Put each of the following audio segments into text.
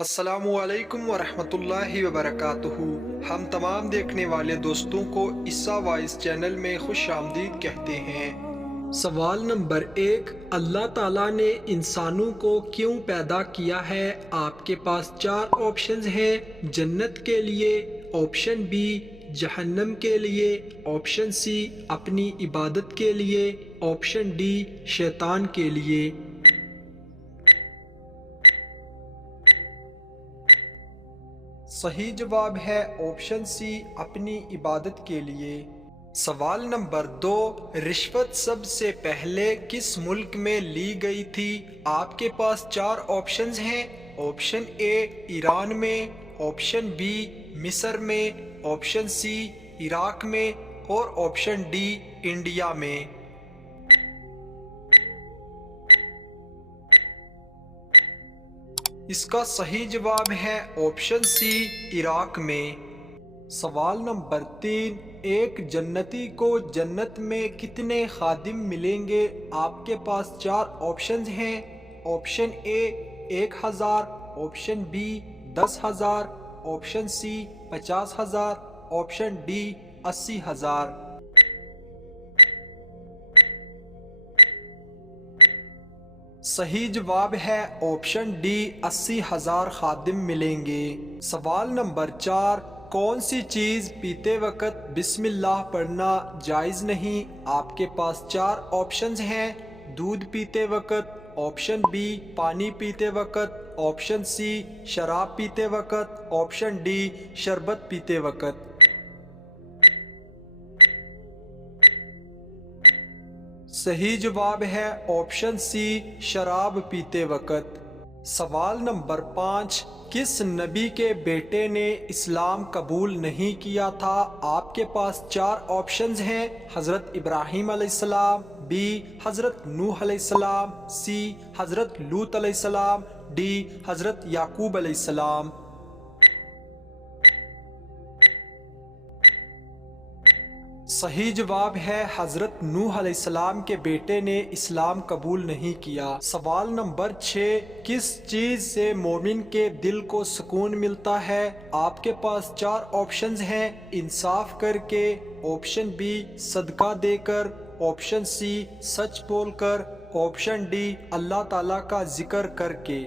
السلام علیکم ورحمۃ اللہ وبرکاتہ۔ ہم تمام دیکھنے والے دوستوں کو عیسیٰ وائس چینل میں خوش آمدید کہتے ہیں۔ سوال نمبر 1، اللہ تعالیٰ نے انسانوں کو کیوں پیدا کیا ہے؟ آپ کے پاس 4 آپشنز ہیں: جنت کے لیے، آپشن بی جہنم کے لیے، آپشن سی اپنی عبادت کے لیے، آپشن ڈی شیطان کے لیے۔ صحیح جواب ہے آپشن سی اپنی عبادت کے لیے۔ سوال نمبر 2، رشوت سب سے پہلے کس ملک میں لی گئی تھی؟ آپ کے پاس 4 آپشنز ہیں: آپشن اے ایران میں، آپشن بی مصر میں، آپشن سی عراق میں اور آپشن ڈی انڈیا میں۔ اس کا صحیح جواب ہے آپشن سی عراق میں۔ سوال نمبر 3، ایک جنتی کو جنت میں کتنے خادم ملیں گے؟ آپ کے پاس 4 آپشنز ہیں: option A 1000، option B 10,000، option C 50,000، option D 80,000۔ صحیح جواب ہے آپشن ڈی 80,000 خادم ملیں گے۔ سوال نمبر 4، کون سی چیز پیتے وقت بسم اللہ پڑھنا جائز نہیں؟ آپ کے پاس 4 آپشنز ہیں: دودھ پیتے وقت، آپشن بی پانی پیتے وقت، آپشن سی شراب پیتے وقت، آپشن ڈی شربت پیتے وقت۔ صحیح جواب ہے آپشن سی شراب پیتے وقت۔ سوال نمبر 5، کس نبی کے بیٹے نے اسلام قبول نہیں کیا تھا؟ آپ کے پاس 4 آپشنز ہیں: حضرت ابراہیم علیہ السلام، بی حضرت نوح علیہ السلام، سی حضرت لوط علیہ السلام، ڈی حضرت یعقوب علیہ السلام۔ صحیح جواب ہے حضرت نوح علیہ السلام کے بیٹے نے اسلام قبول نہیں کیا۔ سوال نمبر 6، کس چیز سے مومن کے دل کو سکون ملتا ہے؟ آپ کے پاس 4 آپشنز ہیں: انصاف کر کے، آپشن بی صدقہ دے کر، آپشن سی سچ بول کر، آپشن ڈی اللہ تعالیٰ کا ذکر کر کے۔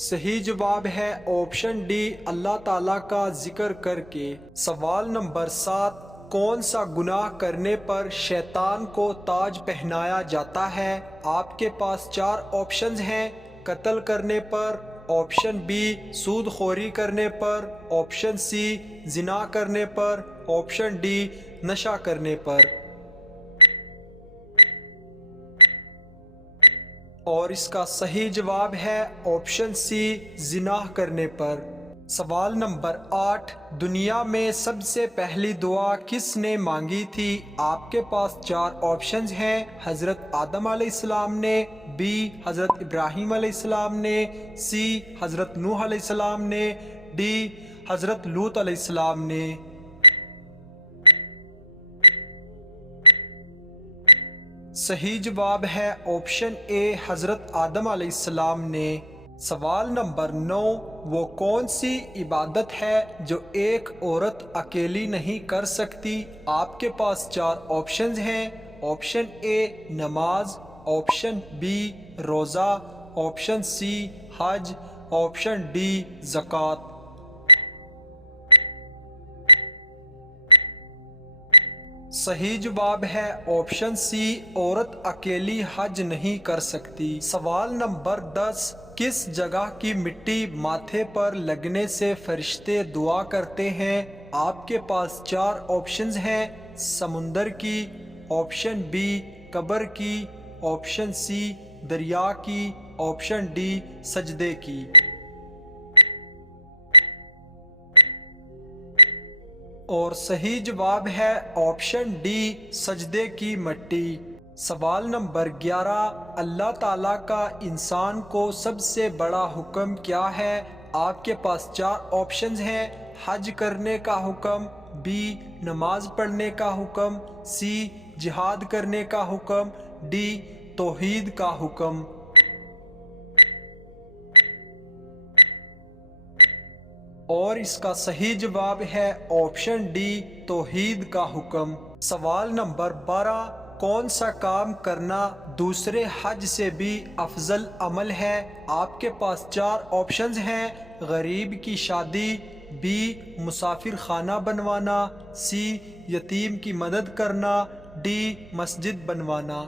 صحیح جواب ہے آپشن ڈی اللہ تعالیٰ کا ذکر کر کے۔ سوال نمبر 7، کون سا گناہ کرنے پر شیطان کو تاج پہنایا جاتا ہے؟ آپ کے پاس 4 آپشنز ہیں: قتل کرنے پر، آپشن بی سود خوری کرنے پر، آپشن سی زنا کرنے پر، آپشن ڈی نشہ کرنے پر۔ اور اس کا صحیح جواب ہے آپشن سی زنا کرنے پر۔ سوال نمبر 8، دنیا میں سب سے پہلی دعا کس نے مانگی تھی؟ آپ کے پاس 4 آپشنز ہیں: حضرت آدم علیہ السلام نے، بی حضرت ابراہیم علیہ السلام نے، سی حضرت نوح علیہ السلام نے، ڈی حضرت لوط علیہ السلام نے۔ صحیح جواب ہے آپشن اے حضرت آدم علیہ السلام نے۔ سوال نمبر 9، وہ کون سی عبادت ہے جو ایک عورت اکیلی نہیں کر سکتی؟ آپ کے پاس 4 آپشنز ہیں: آپشن اے نماز، آپشن بی روزہ، آپشن سی حج، آپشن ڈی زکوٰۃ۔ صحیح جواب ہے آپشن سی عورت اکیلی حج نہیں کر سکتی۔ سوال نمبر 10، کس جگہ کی مٹی ماتھے پر لگنے سے فرشتے دعا کرتے ہیں؟ آپ کے پاس 4 آپشنز ہیں: سمندر کی، آپشن بی قبر کی، آپشن سی دریا کی، آپشن ڈی سجدے کی۔ اور صحیح جواب ہے آپشن ڈی سجدے کی مٹی۔ سوال نمبر 11، اللہ تعالیٰ کا انسان کو سب سے بڑا حکم کیا ہے؟ آپ کے پاس 4 آپشنز ہیں: حج کرنے کا حکم، بی نماز پڑھنے کا حکم، سی جہاد کرنے کا حکم، ڈی توحید کا حکم۔ اور اس کا صحیح جواب ہے آپشن ڈی، توحید کا حکم۔ سوال نمبر 12، کون سا کام کرنا دوسرے حج سے بھی افضل عمل ہے؟ آپ کے پاس 4 آپشنز ہیں: غریب کی شادی، بی مسافر خانہ بنوانا، سی یتیم کی مدد کرنا، ڈی مسجد بنوانا۔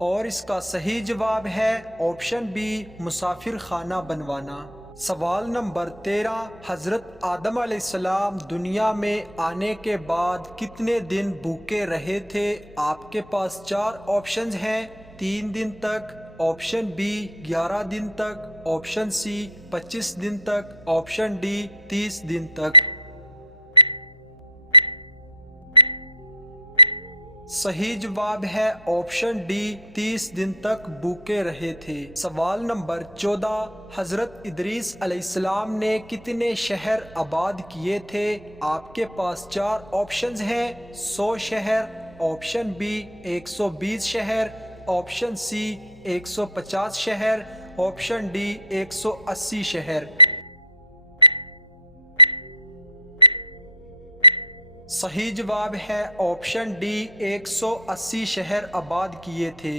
اور اس کا صحیح جواب ہے آپشن بی، مسافر خانہ بنوانا۔ سوال نمبر 13، حضرت آدم علیہ السلام دنیا میں آنے کے بعد کتنے دن بھوکے رہے تھے؟ آپ کے پاس 4 آپشنز ہیں: 3 دن تک، آپشن بی 11 دن تک، آپشن سی 25 دن تک، آپشن ڈی 30 دن تک۔ صحیح جواب ہے آپشن ڈی، 30 دن تک بھوکے رہے تھے۔ سوال نمبر 14، حضرت ادریس علیہ السلام نے کتنے شہر آباد کیے تھے؟ آپ کے پاس 4 آپشنز ہیں: 100 شہر، آپشن بی 120 شہر، آپشن سی 150 شہر، آپشن ڈی 180 شہر۔ صحیح جواب ہے آپشن ڈی، 180 شہر آباد کیے تھے۔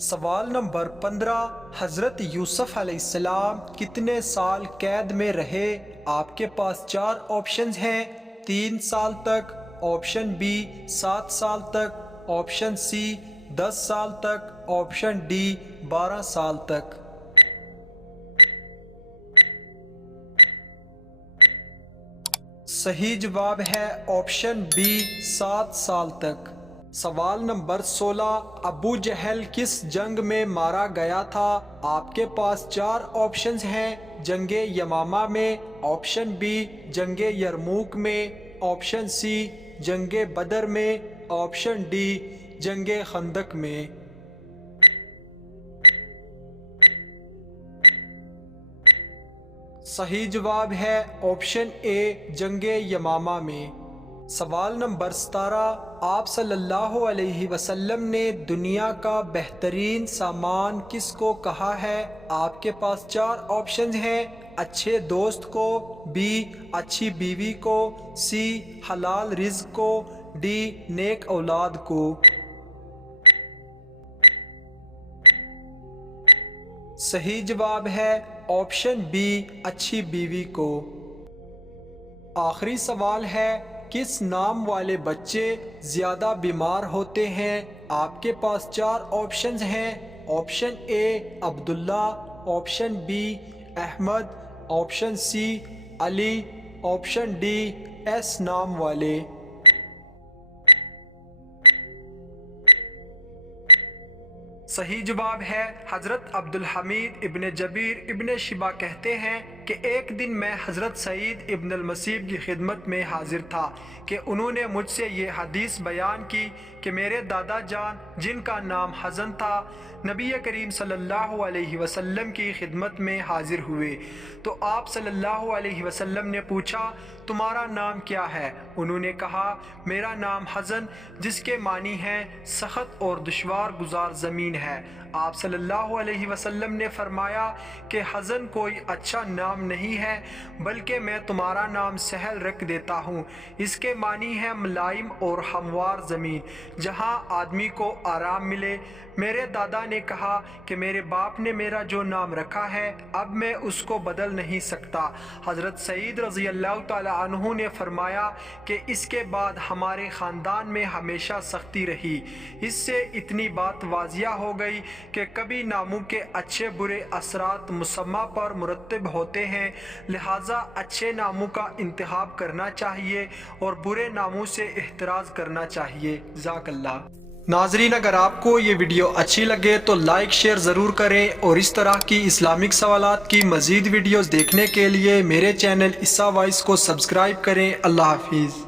سوال نمبر 15، حضرت یوسف علیہ السلام کتنے سال قید میں رہے؟ آپ کے پاس 4 آپشنز ہیں: 3 سال تک، آپشن بی 7 سال تک، آپشن سی 10 سال تک، آپشن ڈی 12 سال تک۔ صحیح جواب ہے آپشن بی، 7 سال تک۔ سوال نمبر 16، ابو جہل کس جنگ میں مارا گیا تھا؟ آپ کے پاس 4 آپشنز ہیں: جنگ یمامہ میں، آپشن بی جنگ یرموک میں، آپشن سی جنگ بدر میں، آپشن ڈی جنگ خندق میں۔ صحیح جواب ہے آپشن اے، جنگ یمامہ میں۔ سوال نمبر 17، آپ صلی اللہ علیہ وسلم نے دنیا کا بہترین سامان کس کو کہا ہے؟ آپ کے پاس 4 آپشنز ہیں: اچھے دوست کو، بی اچھی بیوی کو، سی حلال رزق کو، ڈی نیک اولاد کو۔ صحیح جواب ہے آپشن بی، اچھی بیوی کو۔ آخری سوال ہے، کس نام والے بچے زیادہ بیمار ہوتے ہیں؟ آپ کے پاس 4 آپشنز ہیں: option A Abdullah, option B Ahmed, option C Ali, option D S نام والے۔ صحیح جواب ہے حضرت عبدالحمید ابن جبیر ابن شبا کہتے ہیں کہ ایک دن میں حضرت سعید ابن المسیب کی خدمت میں حاضر تھا کہ انہوں نے مجھ سے یہ حدیث بیان کی کہ میرے دادا جان جن کا نام حزن تھا نبی کریم صلی اللہ علیہ وسلم کی خدمت میں حاضر ہوئے تو آپ صلی اللہ علیہ وسلم نے پوچھا تمہارا نام کیا ہے؟ انہوں نے کہا میرا نام حزن جس کے معنی ہے سخت اور دشوار گزار زمین ہے۔ آپ صلی اللہ علیہ وسلم نے فرمایا کہ حزن کوئی اچھا نام نہیں ہے بلکہ میں تمہارا نام سہل رکھ دیتا ہوں، اس کے معنی ہے ملائم اور ہموار زمین جہاں آدمی کو آرام ملے۔ میرے دادا نے کہا کہ میرے باپ نے میرا جو نام رکھا ہے اب میں اس کو بدل نہیں سکتا۔ حضرت سعید رضی اللہ تعالی عنہ نے فرمایا کہ اس کے بعد ہمارے خاندان میں ہمیشہ سختی رہی۔ اس سے اتنی بات واضح ہو گئی کہ کبھی ناموں کے اچھے برے اثرات مسمى پر مرتب ہوتے ہیں، لہٰذا اچھے ناموں کا انتخاب کرنا چاہیے اور برے ناموں سے احتراز کرنا چاہیے۔ جزاک اللہ۔ ناظرین اگر آپ کو یہ ویڈیو اچھی لگے تو لائک شیئر ضرور کریں اور اس طرح کی اسلامک سوالات کی مزید ویڈیوز دیکھنے کے لیے میرے چینل عیسیٰ وائس کو سبسکرائب کریں۔ اللہ حافظ۔